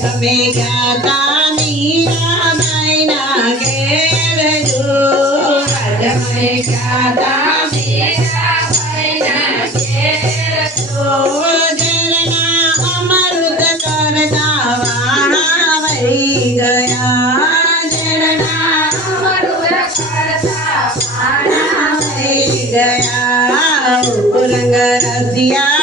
તમે ગાતા મીરાબાઈ ના ઘેર જો તમે ગાતા મીરાબાઈ ના ઘેર જો ઘેરના અમૃત કરતા વાણા વહી ગયા ઘેરના અમૃત કરતા વાણા વહી ગયા ઉલંગ રસિયા